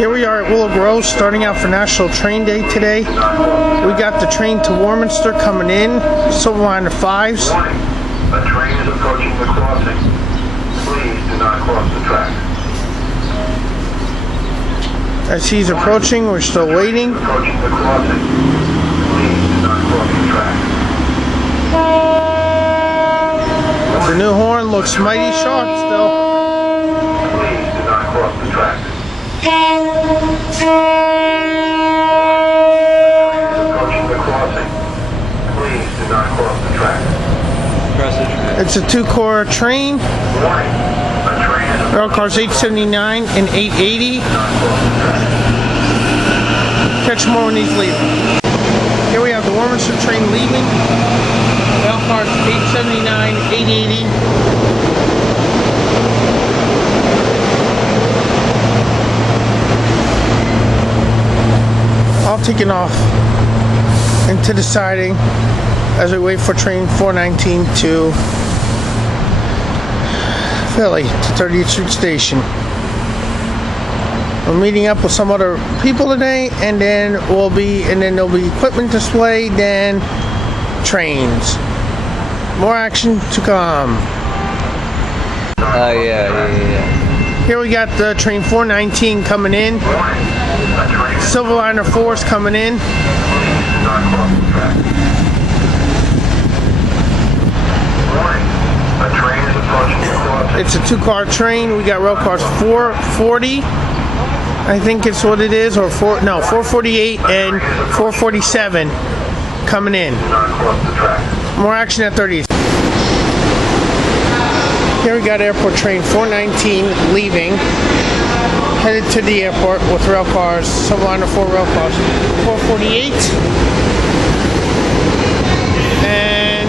Here we are at Willow Grove, starting out for National Train Day today. We got the train to Warminster coming in, Silverliner 5s. Warning, a train is approaching the crossing. Please do not cross the track. As he's approaching, we're still waiting. Approaching the crossing. Please do not cross the track. The new horn looks mighty sharp still. Please do not cross the track. A train is approaching the crossing. Please do not cross the track. It's a two-core train. Warning, a train is Rail cars 879 and 880. Catch more when he's leaving. Here we have the Warminster train leaving. Rail cars 879, 880. All taking off into the siding as we wait for train 419 to Philly to 30th Street Station. We're meeting up with some other people today, and then there'll be equipment display, then trains. More action to come. Oh yeah. Here we got the train 419 coming in. Silverliner 4s coming in. It's a two-car train. We got rail cars 440, I think it's what it is, or 448 and 447 coming in. More action at 30. Here we got airport train 419 leaving, headed to the airport with rail cars, Silverliner 4 rail cars, 448 and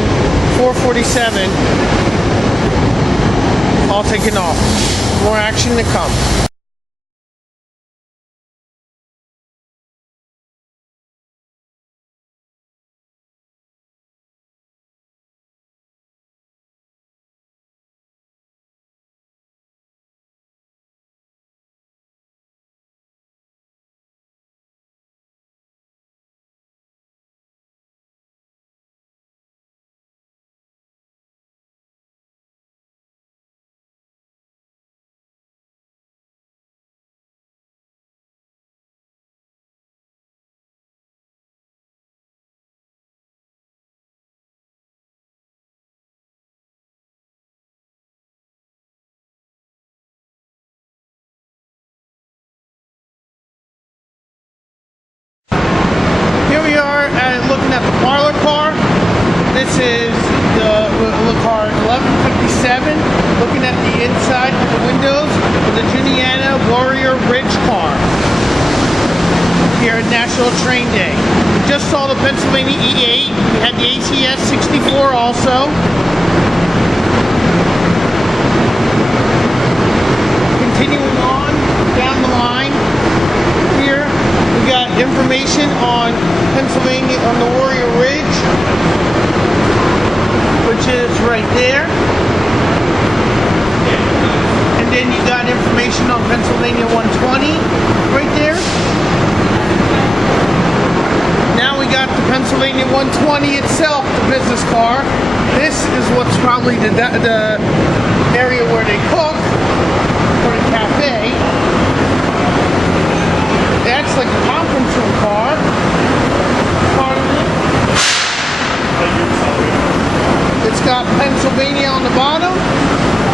447, all taking off. More action to come. Here we are looking at the parlor car. This is the car 1157. Looking at the inside of the windows of the Juniata Warrior Ridge car. Here at National Train Day. We just saw the Pennsylvania E8. We had the ACS 64 also. Continuing on down the line. Here we got information on Pennsylvania, on the Warrior Ridge, which is right there. And then you got information on Pennsylvania 120 right there. Now we got the Pennsylvania 120 itself, the business car. This is what's probably the area where they cook, or the cafe. That's like a conference room car. Part of it. It's got Pennsylvania on the bottom,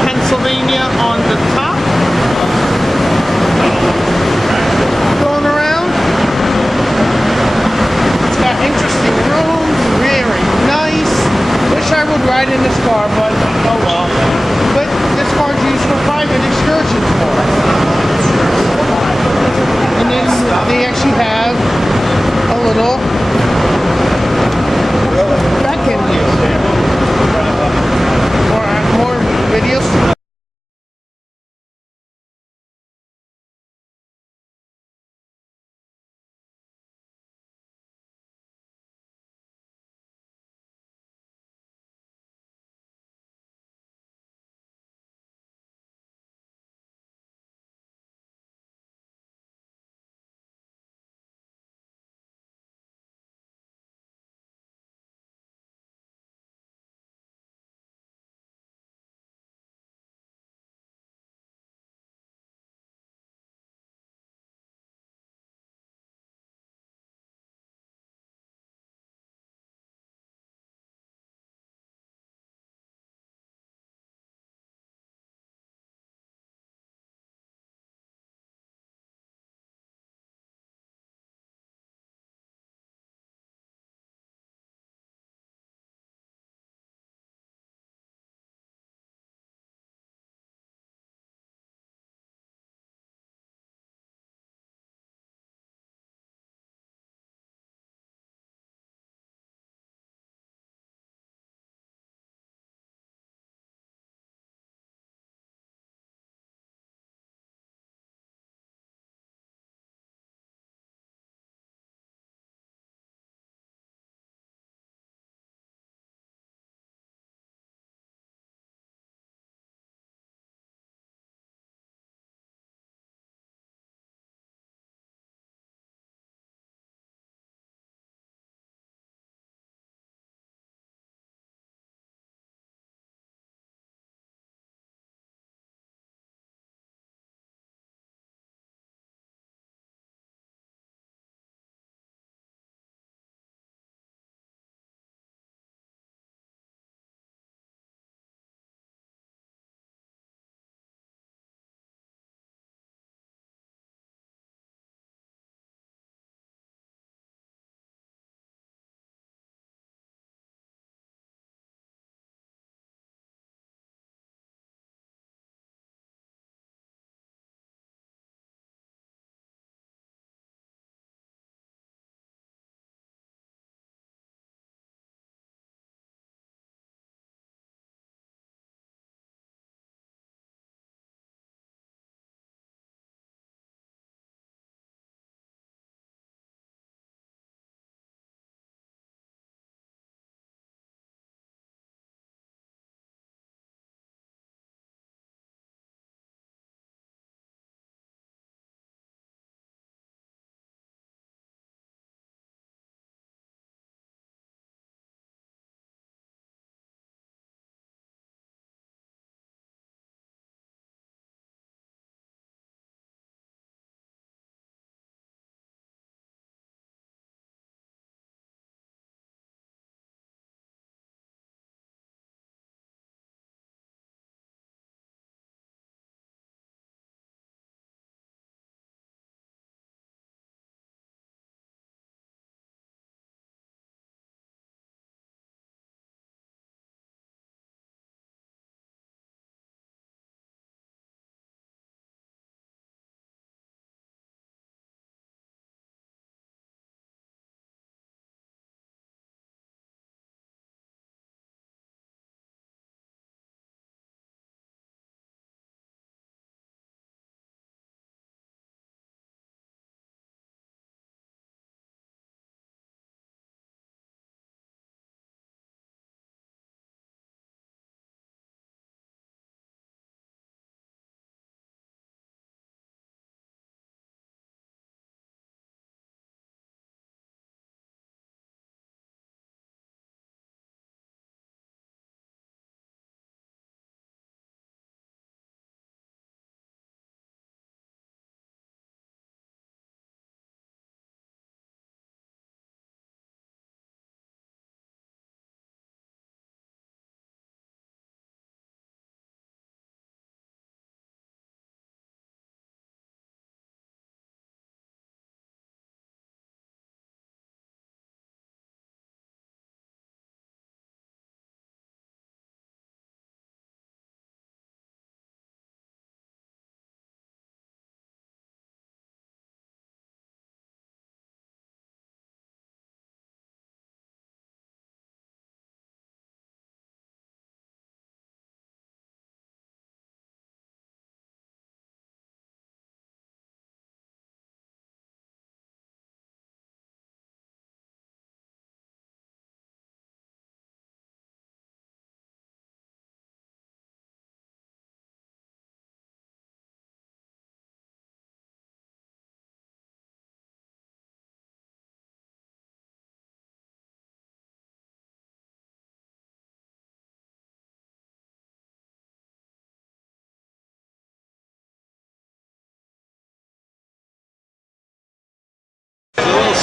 Pennsylvania on the top. Going around. It's got interesting rooms, very nice. Wish I would ride in this car, but oh well. But this car's used for private excursions for us. And then they actually have a little back end here. More videos.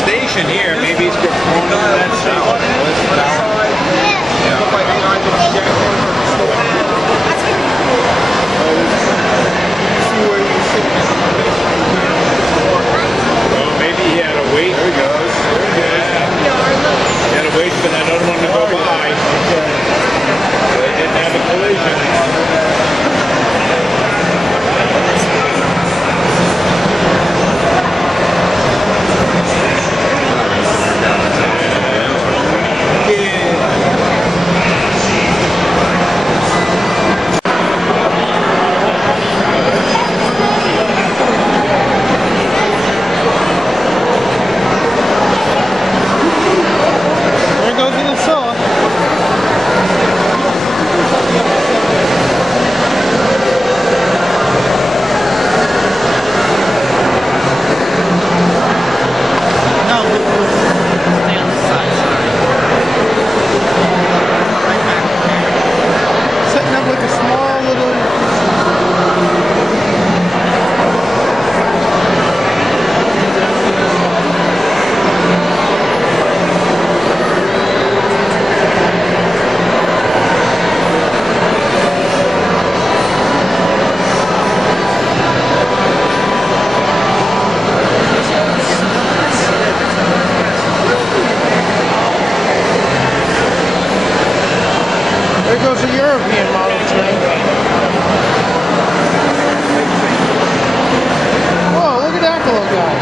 station here. Maybe he's going to that station. Well, maybe he had to wait. There he goes. He had to wait for that other one to go by. They didn't have a collision. There goes the Acela. No, stay on the side. Setting up like a small little. There goes the European Model train. Whoa, look at that little guy.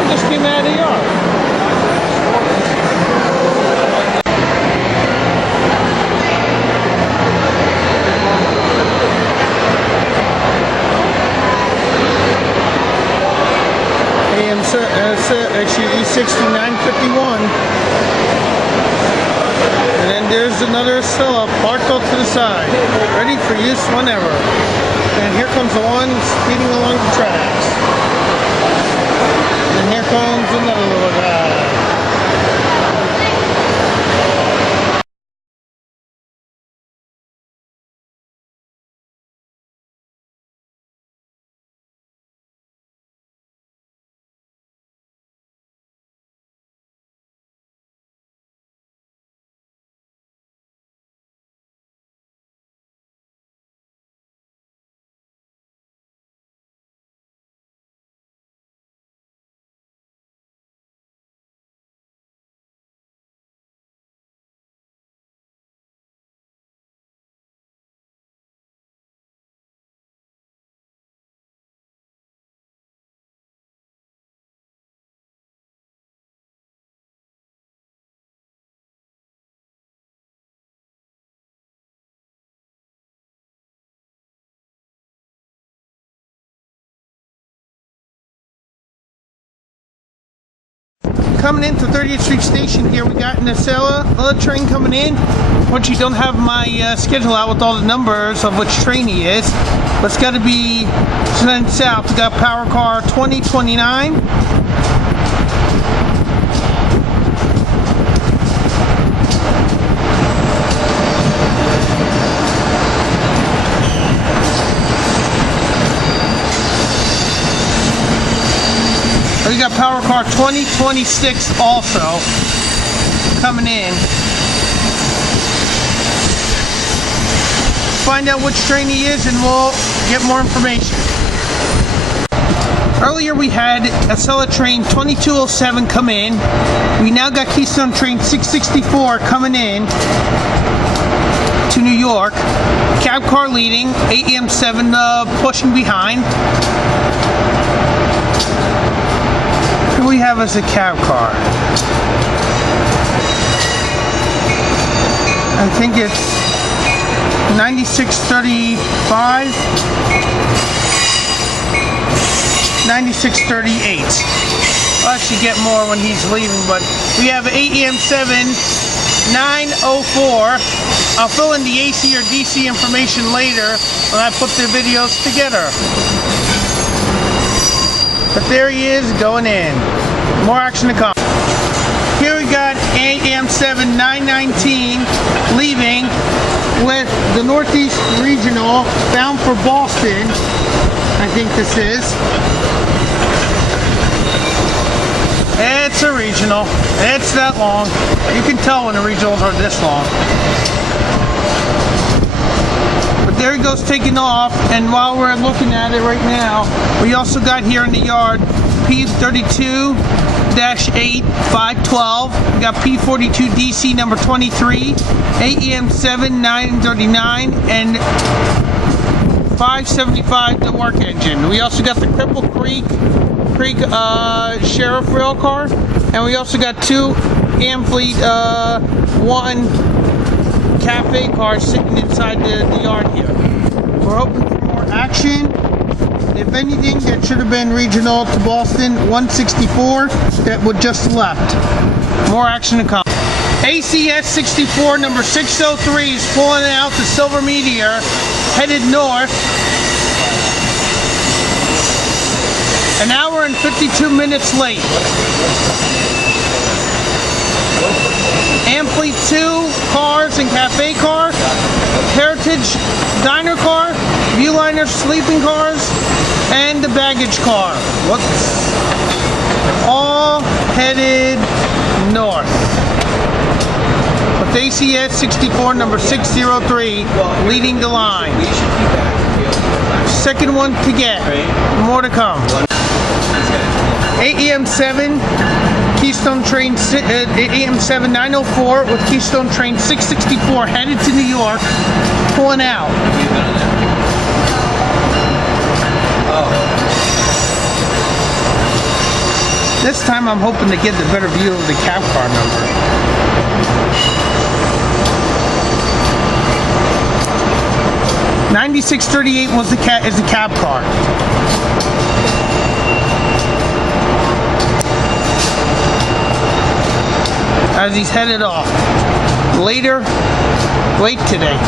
He just came out of the yard. Actually E6951. And then there's another Acela parked off to the side, ready for use whenever. And here comes the one speeding along the tracks. And here comes another little guy. Coming into 30th Street Station here, we got an Acela train coming in. Which you don't have my schedule out with all the numbers of which train he is. But it's got to be sent south. We got Power Car 2029. We got Power Car 2026 also coming in. Find out which train he is and we'll get more information. Earlier we had Acela train 2207 come in. We now got Keystone train 664 coming in to New York. Cab car leading, AM7 pushing behind. We have as a cab car. I think it's 9635, 9638. I'll actually get more when he's leaving, but we have AM7 904. I'll fill in the AC or DC information later when I put the videos together. But there he is going in. More action to come. Here we got AM7 919 leaving with the Northeast Regional bound for Boston. I think this is. It's a regional. It's that long. You can tell when the regionals are this long. But there he goes taking off, and while we're looking at it right now, we also got here in the yard P32-8 512. We got P42 DC number 23, AEM7 939, and 575 the work engine. We also got the Cripple Creek Sheriff rail car, and we also got two Amfleet 1 cafe cars sitting inside the yard here. We're hoping for more action. If anything, that should have been regional to Boston 164 that would just left. More action to come. ACS 64 number 603 is pulling out the Silver Meteor, headed north. An hour and 52 minutes late. Amfleet 2 cars and cafe car, Heritage diner car, Viewliner sleeping cars, and the baggage car. Whoops. All headed north. With ACS 64 number 603 leading the line. Second one to get. More to come. AEM7 Keystone Train AEM7 904 with Keystone Train 664 headed to New York, pulling out. This time I'm hoping to get a better view of the cab car number. $96.38 was the cab car. As he's headed off. Late today.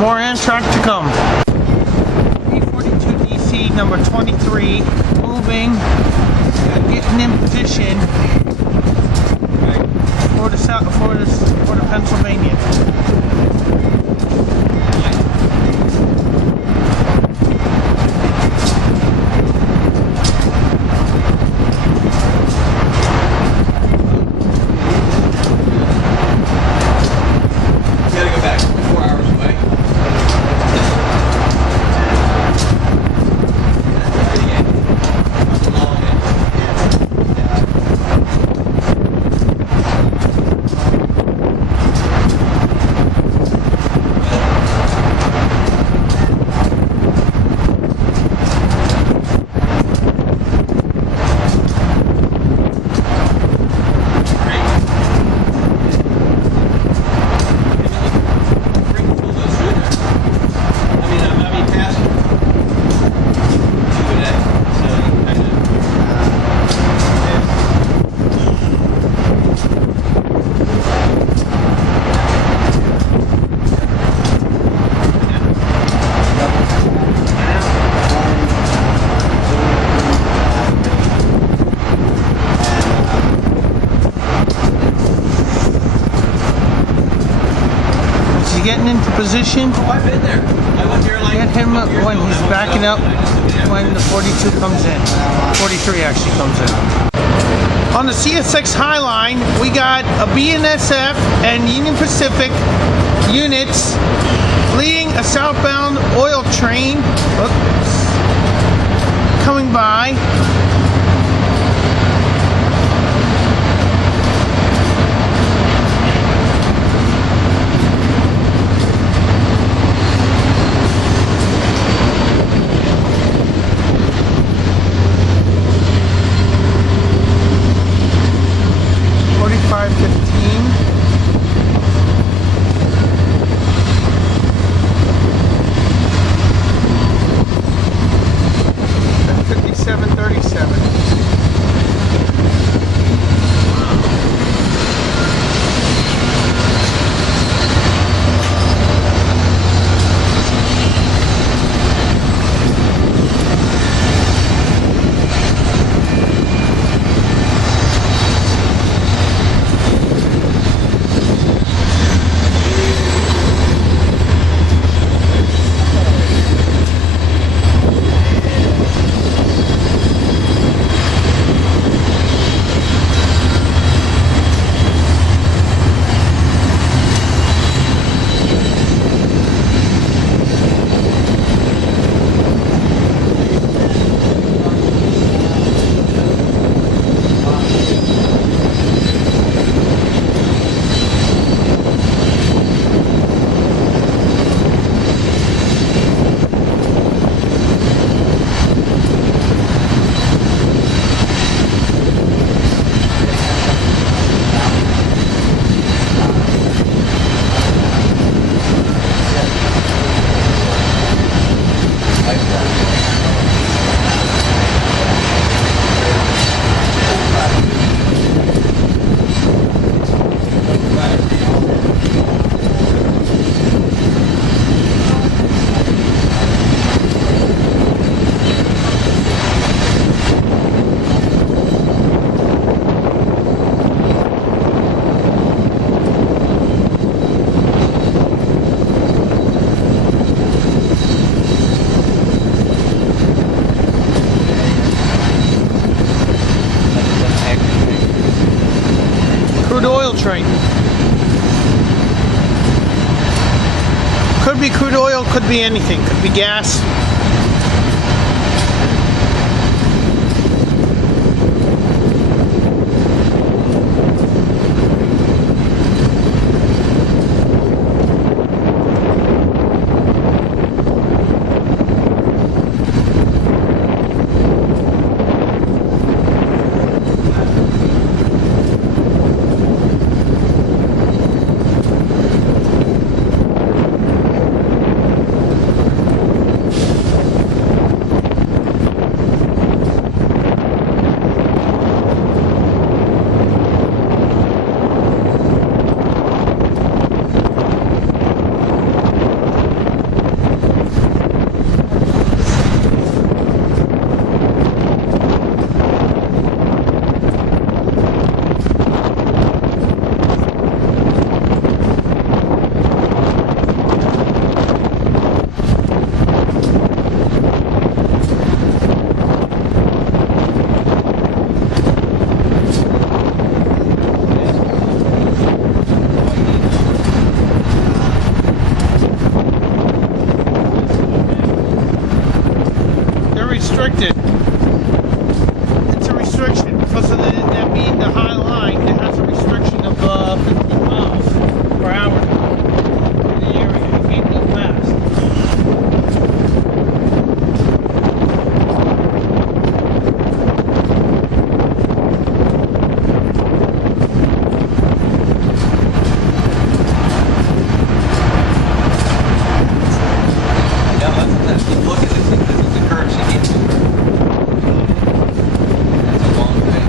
More Amtrak to come. P42 DC number 23 moving, getting in position for the Pennsylvania. Getting into position. Oh, I've been there. I went there like. Get him up when he's backing up when the 42 comes in. 43 actually comes in. On the CSX Highline, we got a BNSF and Union Pacific units leading a southbound oil train. Oops. Coming by. $57.37. train. Could be crude oil, could be anything, could be gas. Restricted. It's a restriction because of that being the high line. It has a restriction of 50 miles per hour in the area. You can't go fast. Look at this is the curve she gets. That's a long way.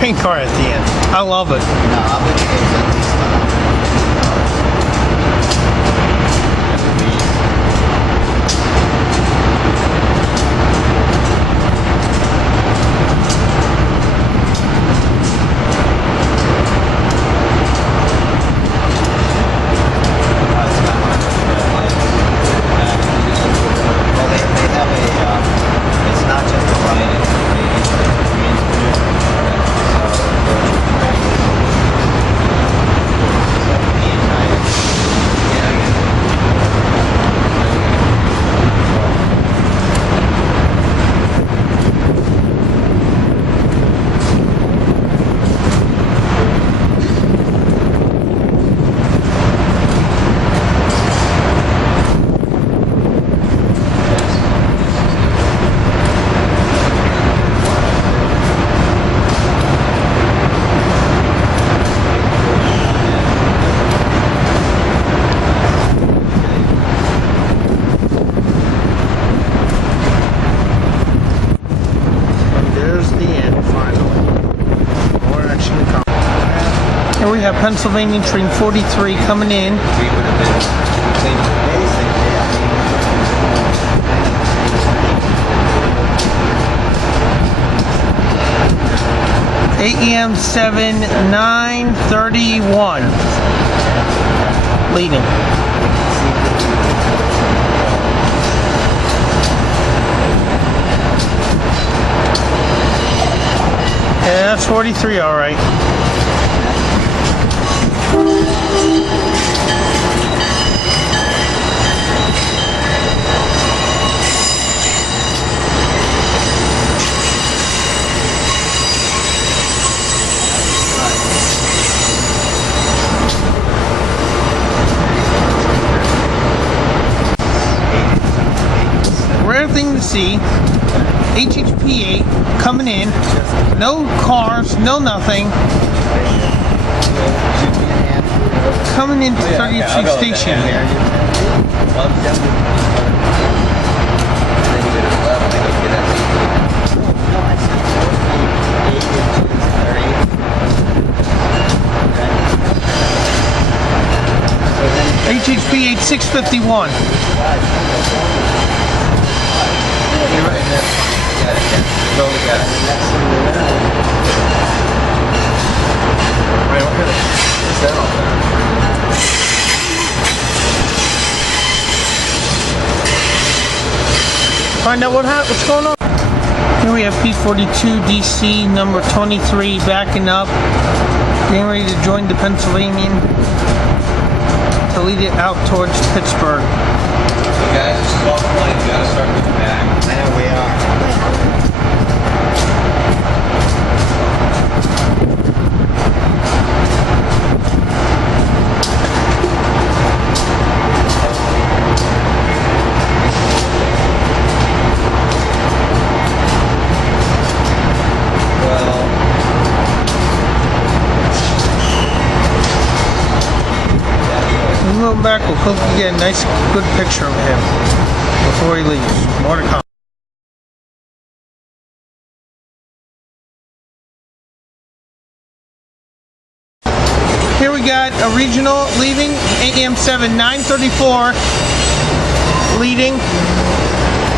Crane car at the end. I love it. Well, they have a, it's not got Pennsylvania train 43 coming in. We would have been same AEM 7 931 leading. Yeah, that's 43, all right. Rare thing to see. HHP 8 coming in. No cars, no nothing. Coming into 32 station here. HHP 8 651. Find out what's going on. Here we have P42 DC number 23 backing up, getting ready to join the Pennsylvanian to lead it out towards Pittsburgh. So guys, this is all flight. We gotta start moving back. I know we are. Moving back, we'll quickly get a nice, good picture of him before he leaves. More to come. Here we got a regional leaving, AEM 7 934 leading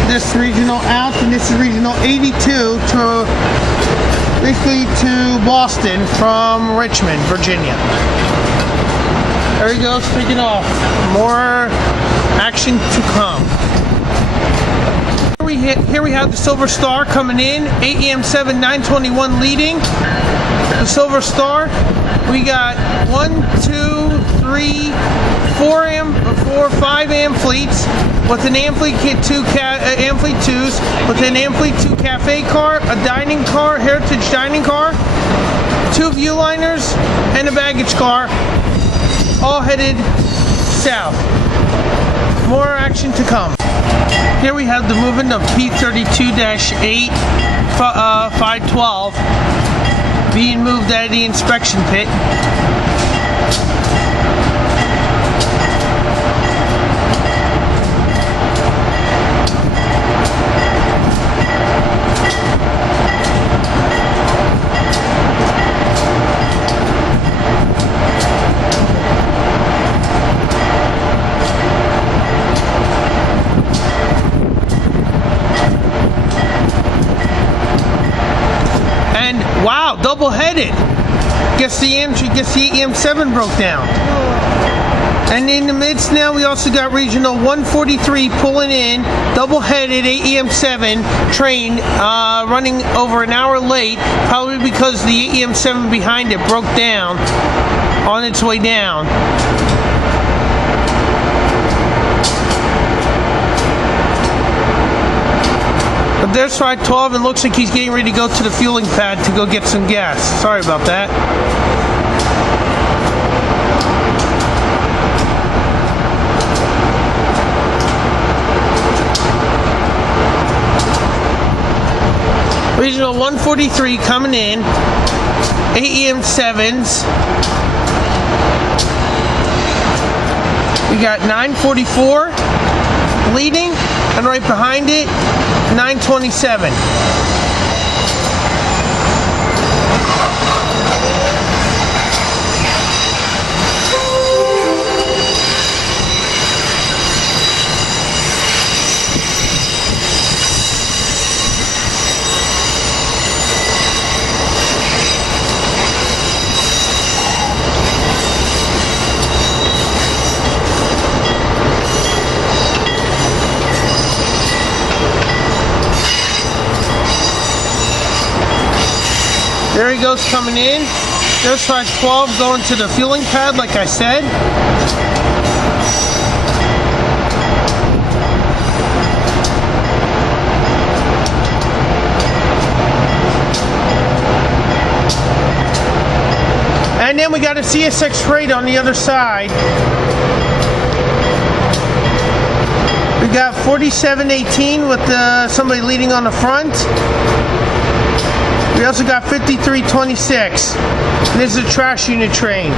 this regional out, and this is regional 82 to basically to Boston from Richmond, Virginia. There he goes, taking off. More action to come. Here we have the Silver Star coming in. AEM 7 921 leading. The Silver Star. We got 1, 2, 3, 4 5 amphitheats with an amphithete 2 amphithetes 2s with an amphithete 2 cafe car, a dining car, heritage dining car, 2 viewliners, and a baggage car. All headed south. More action to come. Here we have the movement of P32-8 512 being moved out of the inspection pit. Wow, double-headed. Guess the EM7 broke down. And in the midst now, we also got Regional 143 pulling in, double-headed AEM7 train running over an hour late, probably because the AEM7 behind it broke down on its way down. But there's ride 12, and looks like he's getting ready to go to the fueling pad to go get some gas. Sorry about that. Regional 143 coming in. AEM7s. We got 944 leading, and right behind it, 927. goes coming in. There's track 12 going to the fueling pad, like I said. And then we got a CSX freight on the other side. We got 4718 with somebody leading on the front. We also got 5326. And this is a trash unit train.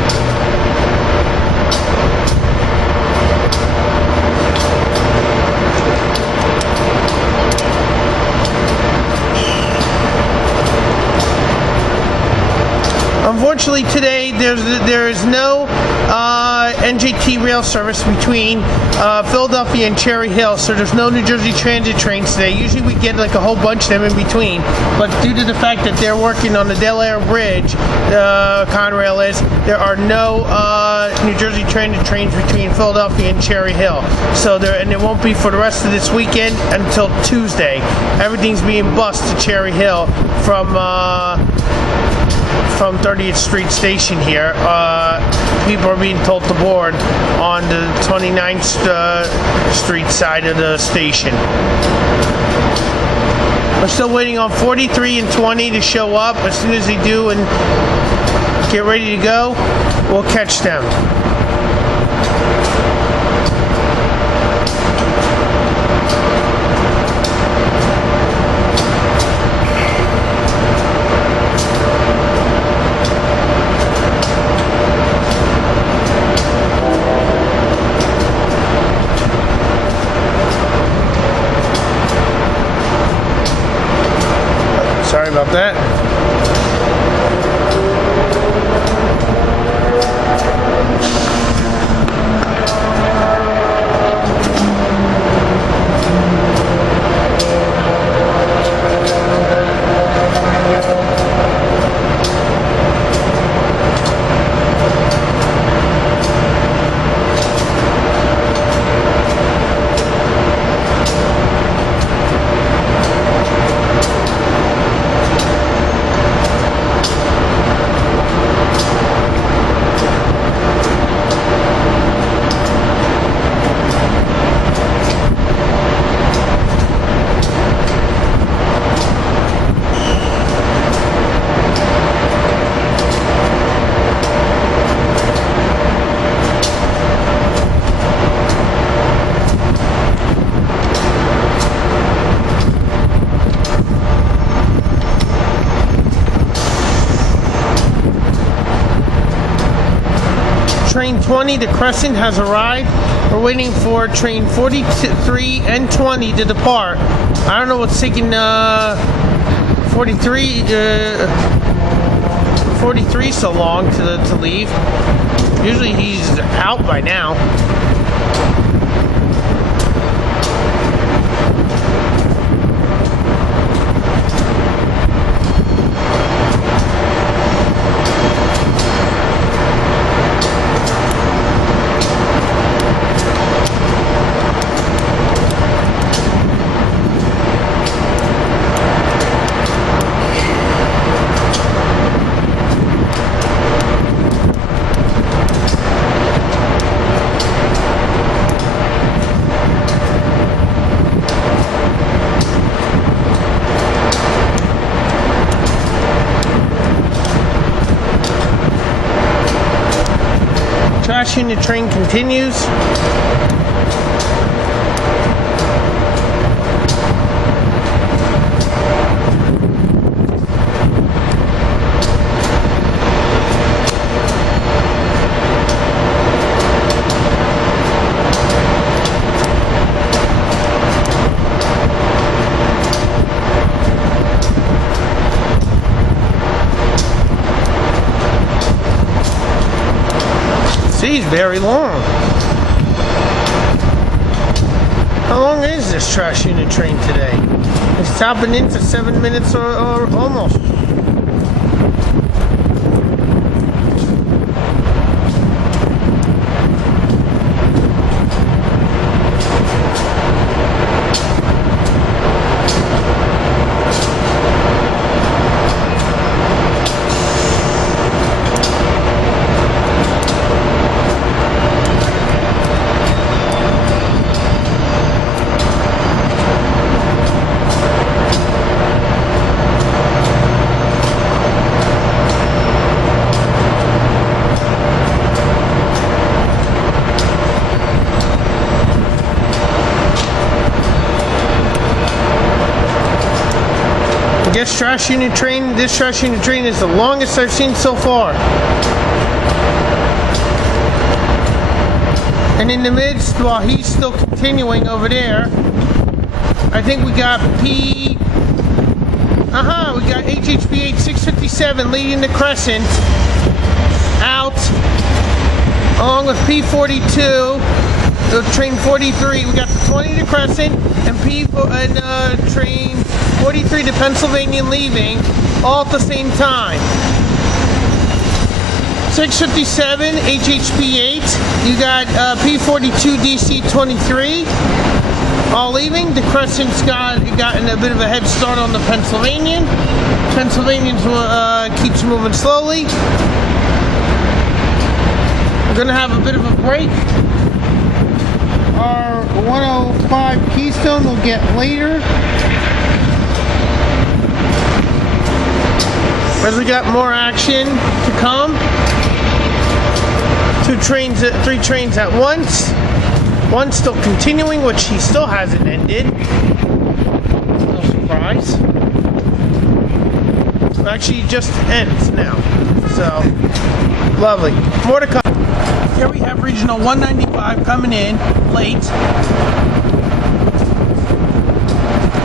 Unfortunately, today there is no NJT rail service between Philadelphia and Cherry Hill, so there's no New Jersey Transit trains today. Usually we get like a whole bunch of them in between, but due to the fact that they're working on the Delaware Bridge, Conrail is, there are no New Jersey Transit trains between Philadelphia and Cherry Hill. So and it won't be for the rest of this weekend until Tuesday. Everything's being bused to Cherry Hill from 30th Street Station here. People are being told to board on the 29th Street side of the station. We're still waiting on 43 and 20 to show up. As soon as they do and get ready to go, we'll catch them. Sorry about that. Train 20 to Crescent has arrived. We're waiting for train 43 and 20 to depart. I don't know what's taking 43 so long to leave. Usually he's out by now. Trash unit train continues. He's very long. How long is this trash unit train today? It's topping into 7 minutes or almost. This trash unit train is the longest I've seen so far. And in the midst, while he's still continuing over there, I think we got we got HHP 657 leading the Crescent out, along with P42, train 43. We got the 20 to Crescent and train 43 to Pennsylvania leaving, all at the same time. 657 HHP 8. You got P42 DC 23. All leaving. The Crescent's gotten a bit of a head start on the Pennsylvanian. Pennsylvanians keeps moving slowly. We're gonna have a bit of a break. Our 105 Keystone will get later, as we got more action to come. 3 trains at once. One still continuing, which he still hasn't ended. No surprise. Actually, it just ends now. So, lovely. More to come. Here we have Regional 195 coming in late.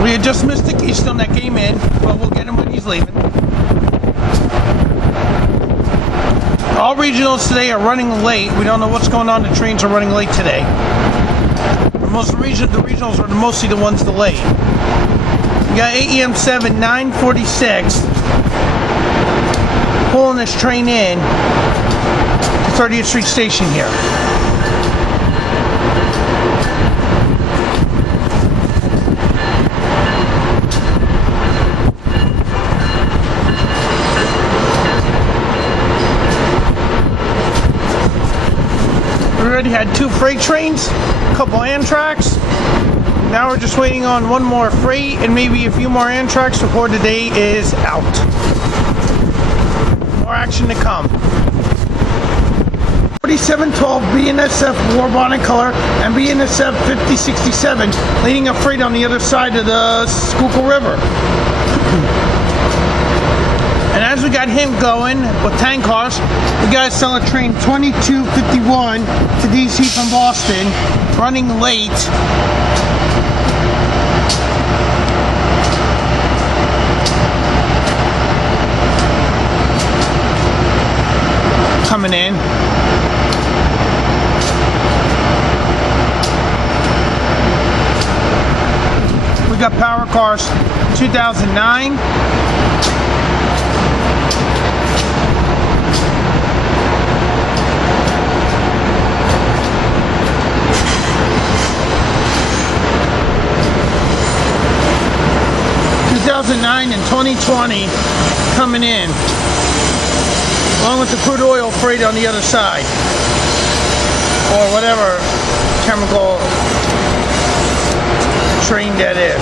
We had just missed the Keystone that came in, but we'll get him when he's leaving. All regionals today are running late. We don't know what's going on. The trains are running late today. The regionals are mostly the ones delayed. We got AEM 7 946 pulling this train in to 30th Street Station here. We already had 2 freight trains, a couple Amtraks. Now we're just waiting on one more freight and maybe a few more Amtraks before the day is out. More action to come. 4712 BNSF Warbonnet color and BNSF 5067 leading a freight on the other side of the Schuylkill River. And as we got him going with tank cars, we got to sell a train 2251 to DC from Boston, running late. Coming in. We got Power Cars 2009. And 2020 coming in, along with the crude oil freight on the other side, or whatever chemical train that is.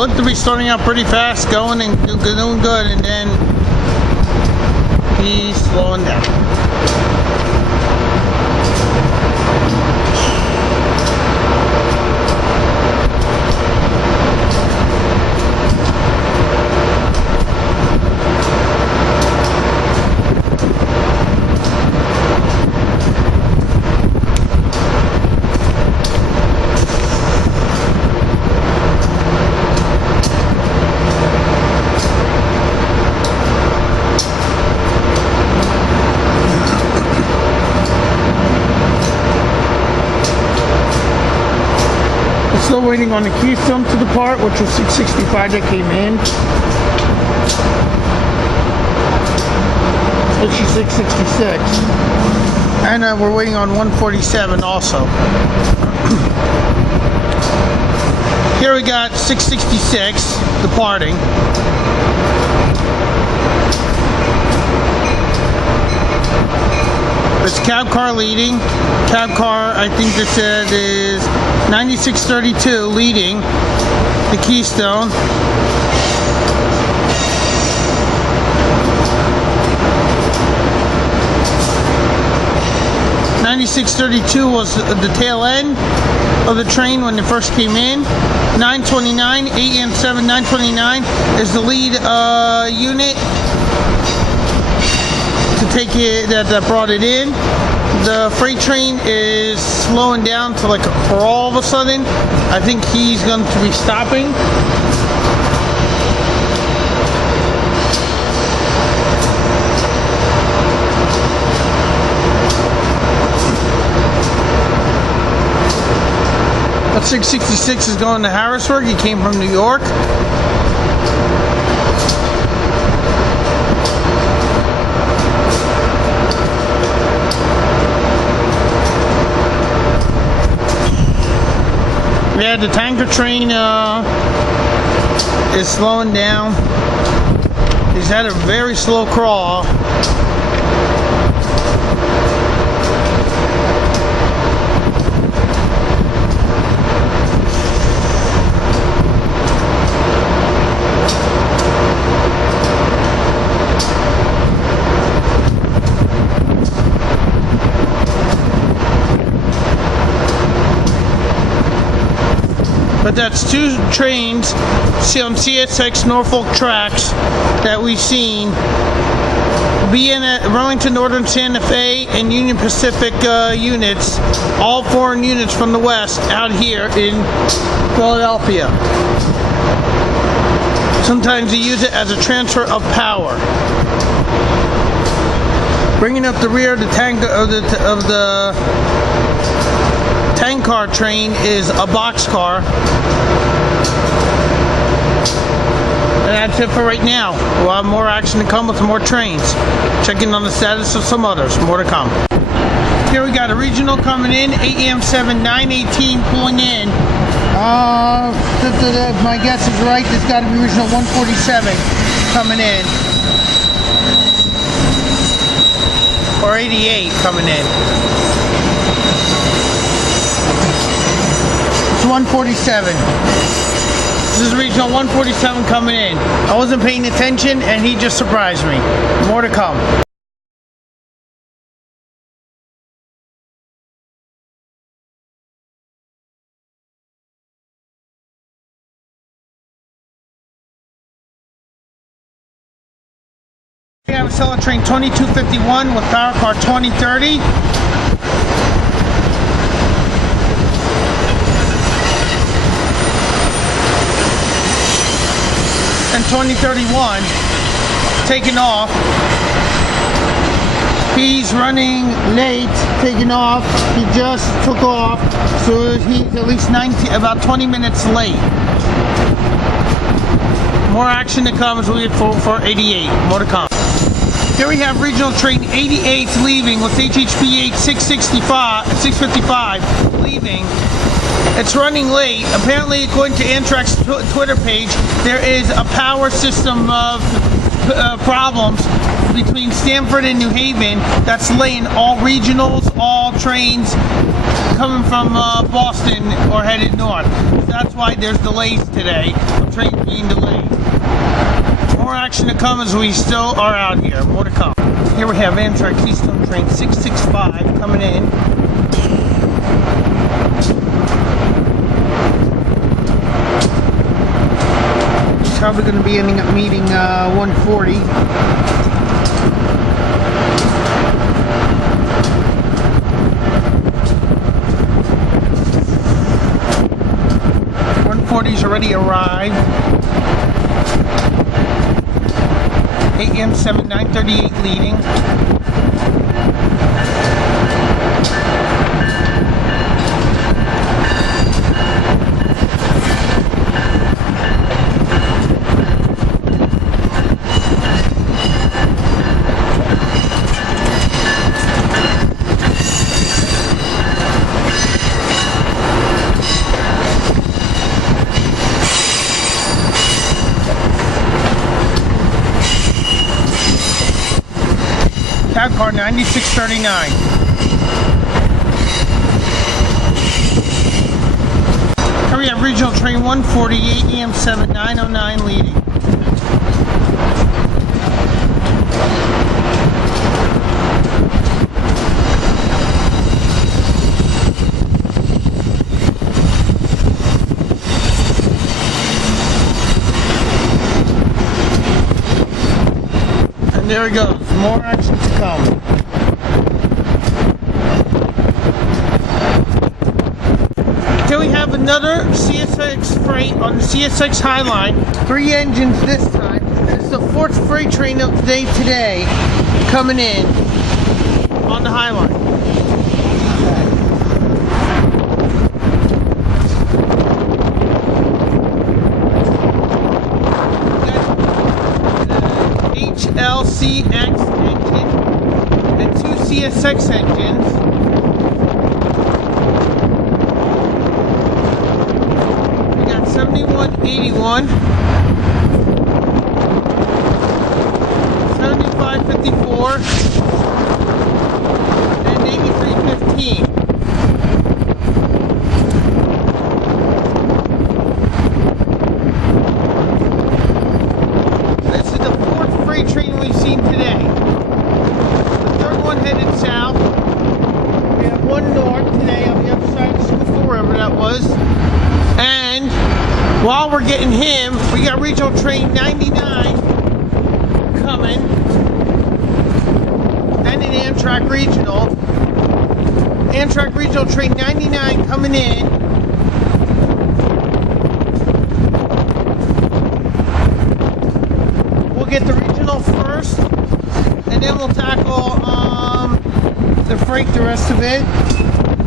looked to be starting out pretty fast, going and doing good, and then he's slowing down. Still waiting on the keystone to depart, which was 665 that came in. Which is 666. And we're waiting on 147 also. Here we got 666 departing. It's cab car leading. Cab car, I think this is 9632 leading the Keystone. (9632) was the tail end of the train when it first came in. 929 AM7 929 is the lead unit to take it that brought it in. The freight train is slowing down to like for all of a sudden. I think he's going to be stopping. But 666 is going to Harrisburg. He came from New York. Yeah, the tanker train is slowing down. He's had a very slow crawl. But that's two trains on CSX Norfolk tracks that we've seen being at Burlington Northern Santa Fe and Union Pacific units, all foreign units from the west out here in Philadelphia. Sometimes they use it as a transfer of power. Bringing up the rear of the tank of the tank car train is a boxcar. And that's it for right now. We'll have more action to come with more trains. Checking on the status of some others. More to come. Here we got a regional coming in. AM7 918 pulling in. If my guess is right, there's got to be regional 147 coming in. Or 88 coming in. 147. This is regional 147 coming in. I wasn't paying attention and he just surprised me. More to come. We have Acela train 2251 with power car 2030. And 2031 taking off. He's running late, taking off. He just took off, so he's at least about 20 minutes late. More action to come as we wait for 88. More to come. Here we have regional train 88 leaving with HHP 655 leaving. It's running late. Apparently, according to Amtrak's Twitter page, there is a power system of problems between Stamford and New Haven that's laying all regionals, all trains coming from Boston or headed north. That's why there's delays today. Trains being delayed. More action to come as we still are out here. More to come. Here we have Amtrak Keystone Train 665 coming in. Probably going to be ending up meeting 140. Has already arrived. AM 7 938 leading. Cab car 9639. Here we have regional train 148 AM 7909 leading. And there he goes. More action to come. Here we have another CSX freight on the CSX Highline. 3 engines this time. This is the 4th freight train of the day today coming in on the Highline. HLCX engine and 2 CSX engines. We got 7181, 7554, and 8315. Train we've seen today. The 3rd one headed south. We have 1 north today on the other side of Schuylkill, wherever that was. And while we're getting him, we got regional train 99 coming. And an Amtrak regional. Amtrak regional train 99 coming in. We'll get the regional first, and then we'll tackle the freight, the rest of it.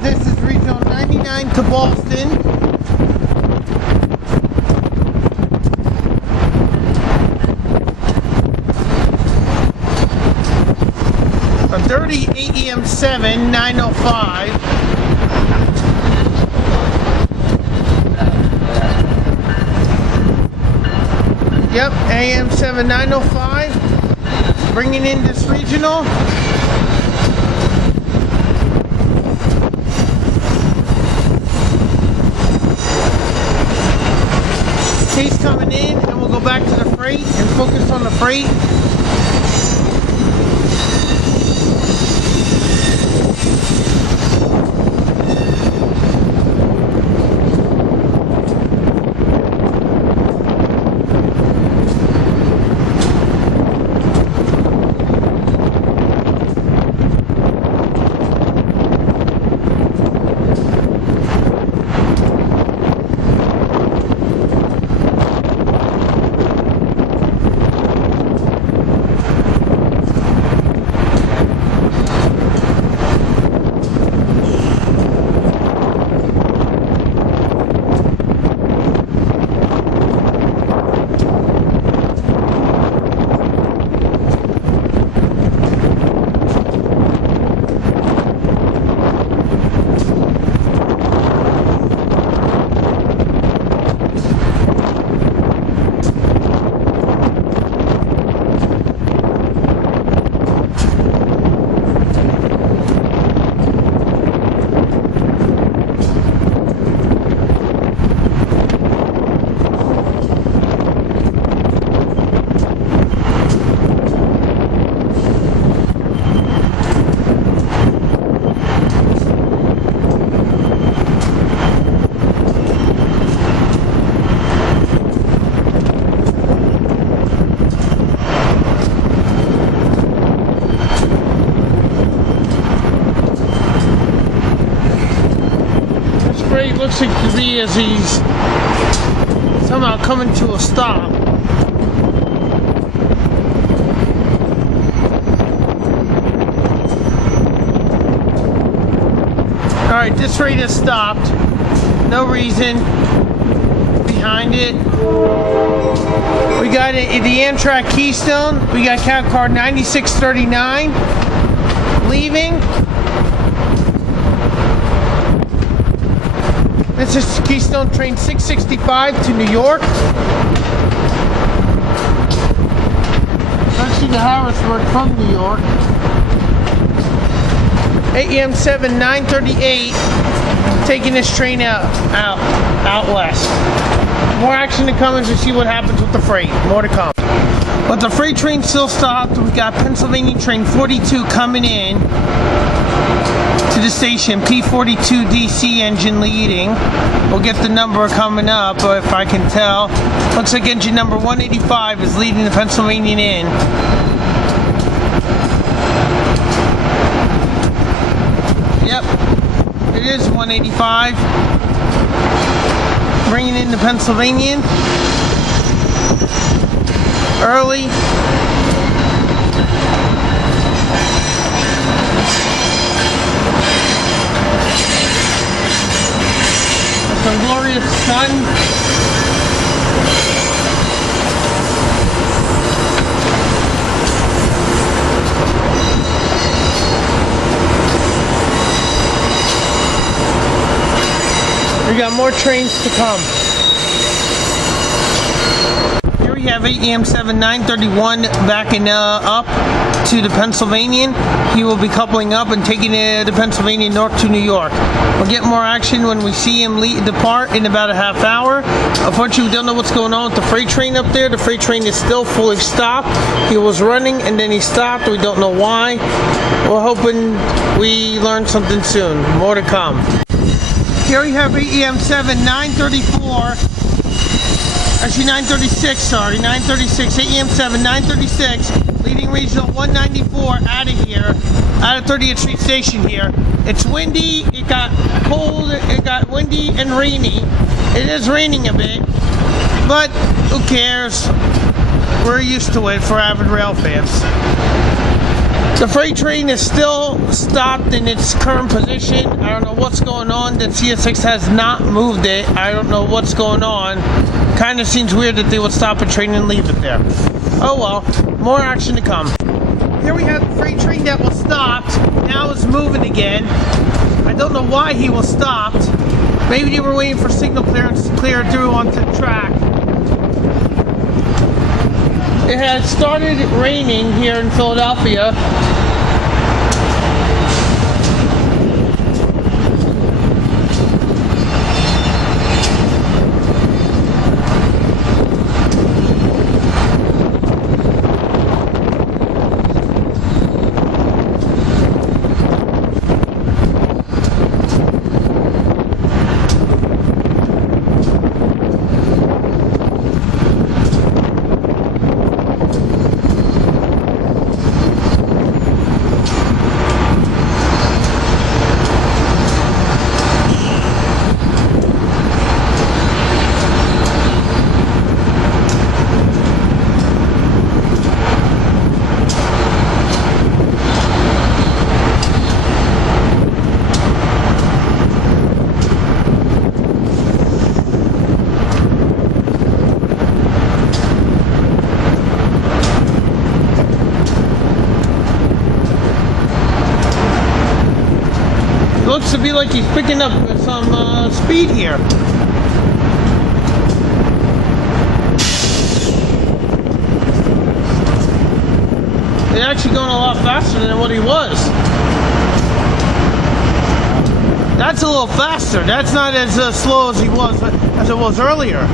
This is regional 99 to Boston. A 30 AM 7 905. Yep, AM 7 905. Bringing in this regional. He's coming in, and we'll go back to the freight and focus on the freight. looks like to be as he's somehow coming to a stop. Alright, this train has stopped. No reason behind it. We got the Amtrak Keystone. We got cab car 9639 leaving. This is Keystone train 665 to New York. Actually to Harrisburg from New York. AM 7938 taking this train out west. More action to come as we see what happens with the freight. More to come. But the freight train still stopped. We got Pennsylvania train 42 coming in to the station. P42 DC engine leading. We'll get the number coming up, if I can tell. Looks like engine number 185 is leading the Pennsylvania in. Yep, it is 185. Bringing in the Pennsylvanian early. Some glorious sun. We got more trains to come. Here we have AM 7931 backing up to the Pennsylvanian. He will be coupling up and taking the Pennsylvanian north to New York. We'll get more action when we see him depart in about a half hour. Unfortunately, we don't know what's going on with the freight train up there. The freight train is still fully stopped. He was running and then he stopped. We don't know why. We're hoping we learn something soon. More to come. Here we have AM 7934. Actually 936, sorry, 936, AM 7, 936, leading regional 194 out of here, out of 30th Street Station here. It's windy, it got cold, it got windy and rainy. It is raining a bit, but who cares? We're used to it for avid rail fans. The freight train is still stopped in its current position. I don't know what's going on. The CSX has not moved it. I don't know what's going on. Kind of seems weird that they would stop a train and leave it there. Oh well, more action to come. Here we have the freight train that was stopped. Now it's moving again. I don't know why he was stopped. Maybe they were waiting for signal clearance to clear through onto the track. It had started raining here in Philadelphia. Looks to be like he's picking up some speed here. He's actually going a lot faster than what he was. That's a little faster. That's not as slow as he was as it was earlier.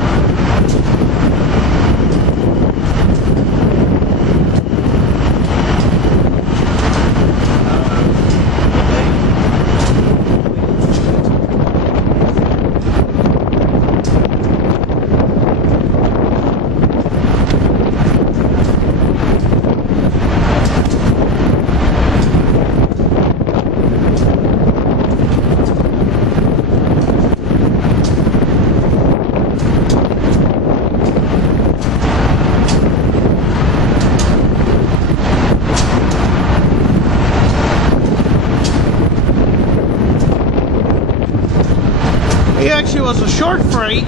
actually was a short freight.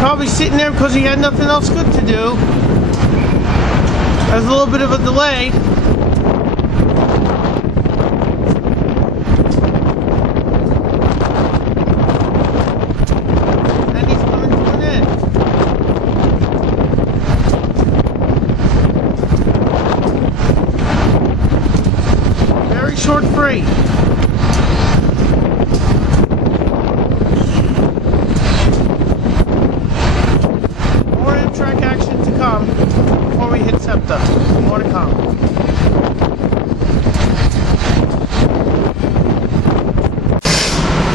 Probably sitting there because he had nothing else good to do. There's a little bit of a delay. And he's coming to an end. Very short freight. Track action to come before we hit SEPTA. More to come.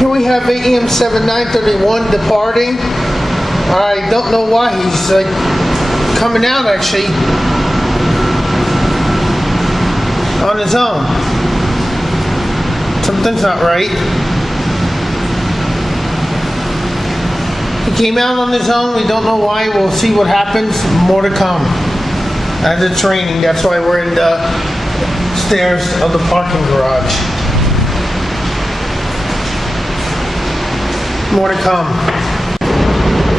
Here we have AEM 7931 departing. I don't know why he's like coming out actually on his own. Something's not right. He came out on his own. We don't know why. We'll see what happens. More to come. As it's raining, that's why we're in the stairs of the parking garage. More to come.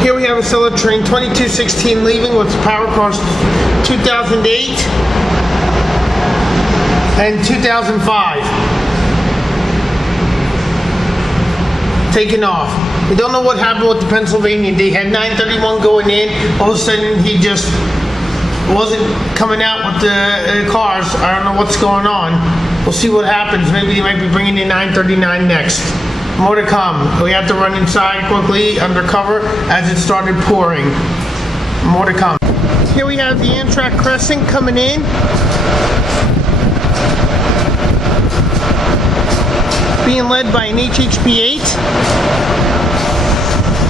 Here we have a Acela train 2216 leaving with power cars 2008 and 2005. Taking off. We don't know what happened with the Pennsylvania. They had 931 going in. All of a sudden, he just wasn't coming out with the cars. I don't know what's going on. We'll see what happens. Maybe they might be bringing in 939 next. More to come. We have to run inside quickly, undercover, as it started pouring. More to come. Here we have the Amtrak Crescent coming in. Being led by an HHP-8.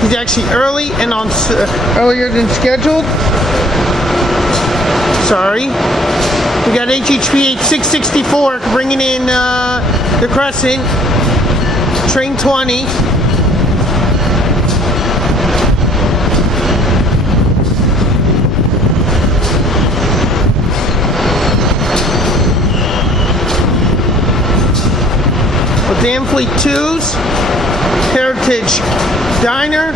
He's actually early and on earlier than scheduled. Sorry. We got HHP-8 664 bringing in the Crescent. Train 20. With the Amfleet 2s, Heritage Diner,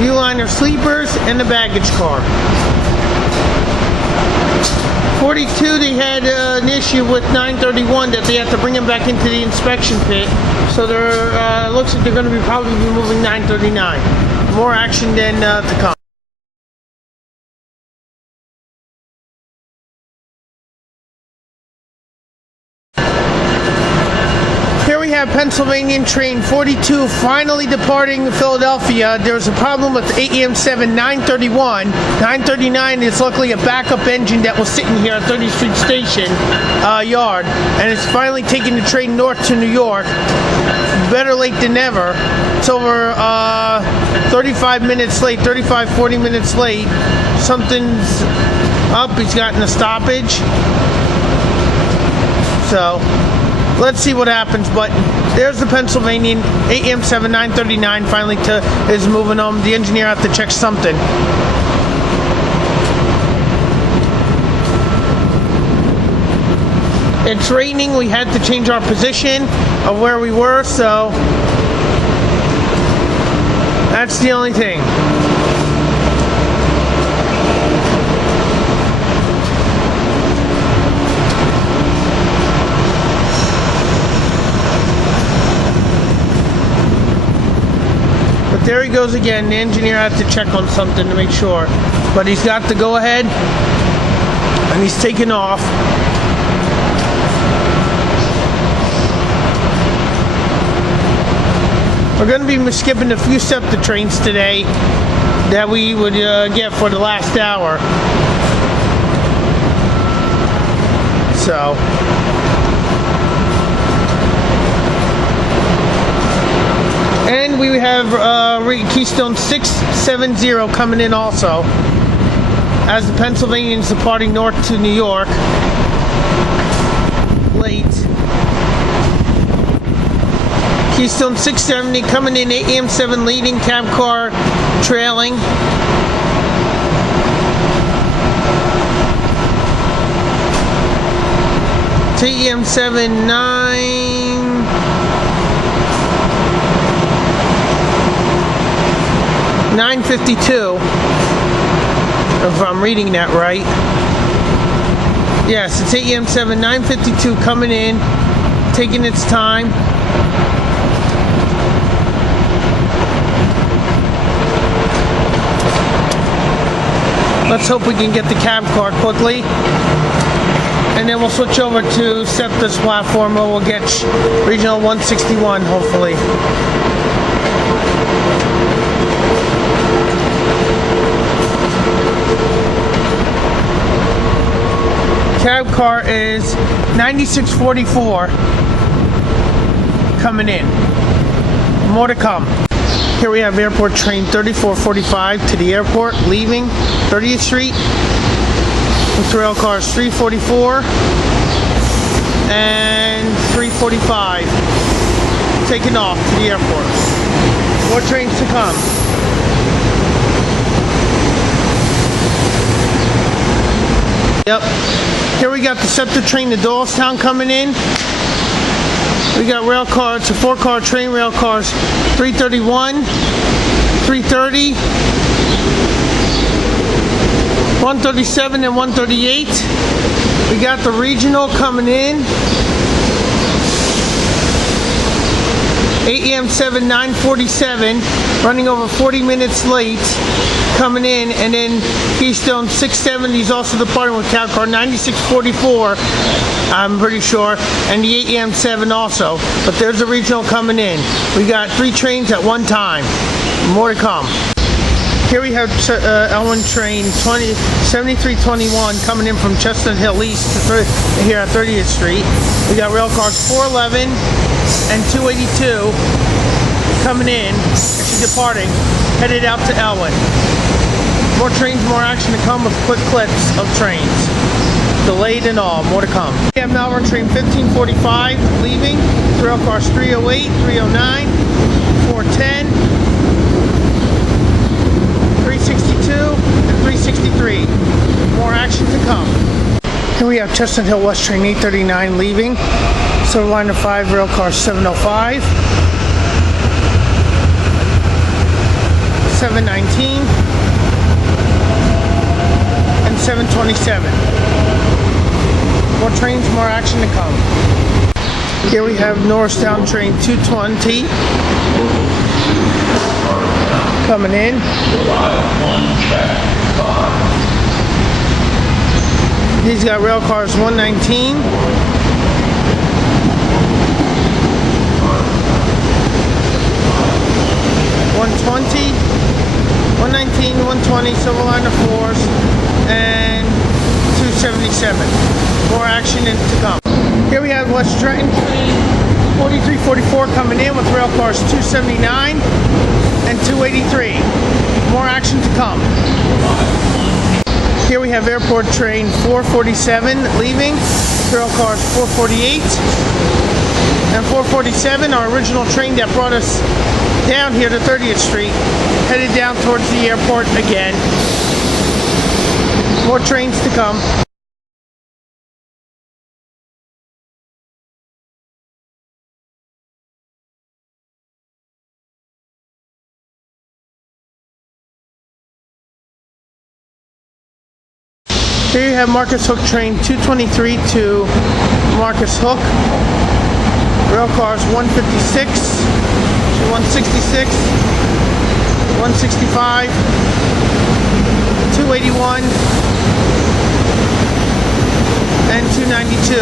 Viewliner Sleepers, and the baggage car. 42, they had an issue with 931 that they had to bring them back into the inspection pit. So there looks like they're going to be probably moving 939. More action than to come. Here we have Pennsylvania train 42 finally departing Philadelphia. There was a problem with AEM 7 931. 939 is luckily a backup engine that was sitting here at 30th Street Station yard, and it's finally taking the train north to New York. Better late than never. It's over 35 minutes late, 40 minutes late. Something's up. He's gotten a stoppage. So let's see what happens, but there's the Pennsylvanian AEM 7 939 finally is moving on. The engineer had to check something. It's raining. We had to change our position of where we were, so that's the only thing. There he goes again. The engineer had to check on something to make sure. But he's got the go-ahead, and he's taking off. We're going to be skipping a few SEPTA trains today that we would get for the last hour. So and we have Keystone 670 coming in also, as the Pennsylvanians departing north to New York. Late. Keystone 670 coming in, AEM 7 leading, cab car trailing. AEM 7 9. 9:52. If I'm reading that right. Yes, it's AEM7 9:52 coming in, taking its time. Let's hope we can get the cab car quickly. And then we'll switch over to SEPTA's platform where we'll get Regional 161, hopefully. Cab car is 9644 coming in. More to come. Here we have airport train 3445 to the airport, leaving 30th Street. With rail cars 344 and 345 taking off to the airport. More trains to come. Yep. Here we got the SEPTA train to Doylestown coming in. We got rail cars, a 4-car train, rail cars 331, 330, 137 and 138. We got the regional coming in. AEM7 947, running over 40 minutes late, coming in, and then Keystone 670 is also departing with cab car 9644, I'm pretty sure, and the AEM7 also. But there's a regional coming in. We got 3 trains at one time. More to come. Here we have Elwyn train 7321 coming in from Chestnut Hill East to here at 30th Street. We got rail cars 411 and 282 coming in, actually departing, headed out to Elwyn. More trains, more action to come with quick clips of trains. Delayed and all, more to come. We have Malvern train 1545 leaving, rail cars 308, 309, 410, 362, and 363. More action to come. Here we have Chestnut Hill West train 839 leaving, Silver Liner 5, rail car 705, 719, and 727. More trains, more action to come. Here we have Norristown train 220 coming in. He's got rail cars 119, 120, 119, 120, Silver Liner 4s, and 277. More action to come. Here we have West Trenton 4344 coming in with rail cars 279 and 283. More action to come. Here we have airport train 447 leaving, rail cars 448 and 447, our original train that brought us down here to 30th Street, headed down towards the airport again. More trains to come. Here you have Marcus Hook train 223 to Marcus Hook. Rail cars 156, 166, 165, 281, and 292.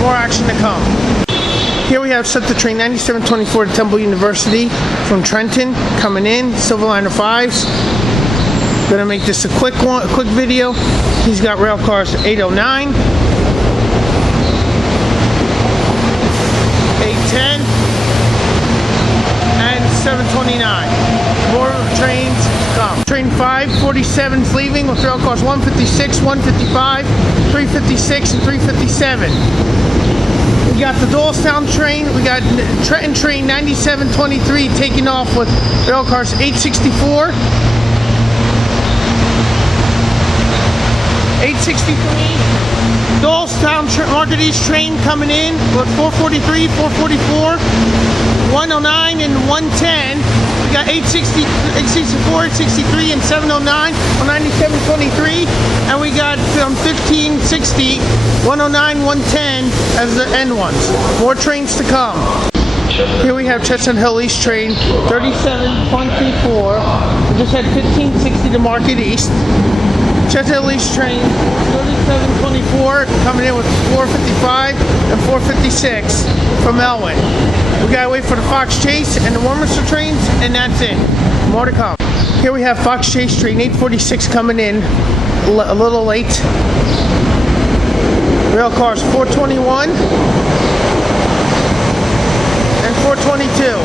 More action to come. Here we have SEPTA train 9724 to Temple University from Trenton coming in, Silver Liner 5s. Gonna make this a quick video. He's got rail cars 809, 810, and 729. More trains come. Train 547 is leaving with rail cars 156, 155, 356, and 357. We got the Doylestown train. We got Trenton train 9723 taking off with rail cars 864. 863, Doylestown Market East train coming in with 443, 444, 109, and 110. got 860, 864, 863, and 709 on 9723. And we got 1560, 109, 110 as the end ones. More trains to come. Here we have Chestnut Hill East train 3724. We just had 1560 to Market East. Chestnut Hill East train 3724 coming in with 455 and 456 from Elwyn. We gotta wait for the Fox Chase and the Warminster trains, and that's it. More to come. Here we have Fox Chase train 846 coming in a little late. Rail cars 421 and 422.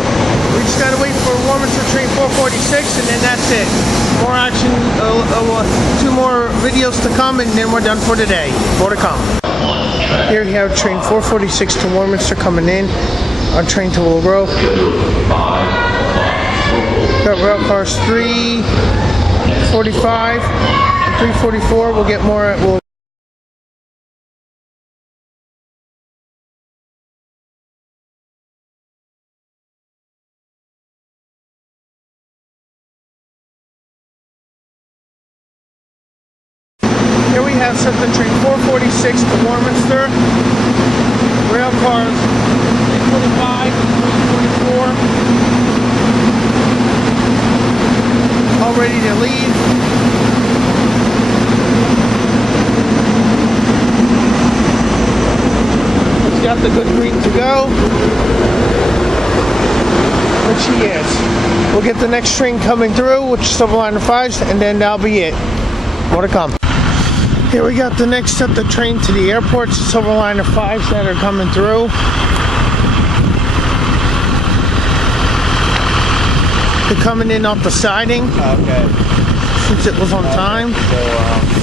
We just gotta wait for Warminster train 446, and then that's it. More action, 2 more videos to come, and then we're done for today. More to come. Here we have train 446 to Warminster coming in. Our train to Willow Grove. Got rail cars 345 and 344. We'll get more at Willow. Here we have Sutton train 446 to Warminster. Rail cars 345, 344. All ready to leave. It's got the good green to go. Which she is. We'll get the next train coming through, which is Silverliner 5s, and then that'll be it. More to come. Here we got the next set the train to the airport, Silverliner 5s that are coming through. They're coming in off the siding. Okay. Since it was on time. So,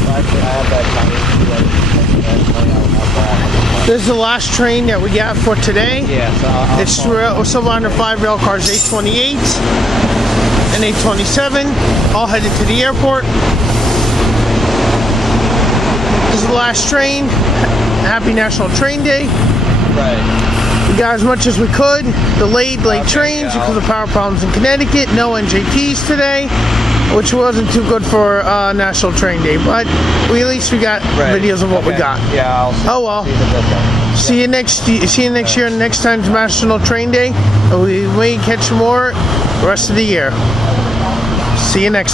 actually, I have that time. This is the last train that we got for today. Yeah, so It's Silverliner 5 rail cars 828 and 827, all headed to the airport. This is the last train. Happy National Train Day. Right. We got as much as we could. Delayed trains because of power problems in Connecticut. No NJTs today, which wasn't too good for National Train Day. But at least we got videos of what we got. Yeah, I'll see. Oh well. See you next year. Next time's National Train Day. We may catch more the rest of the year. See you next time.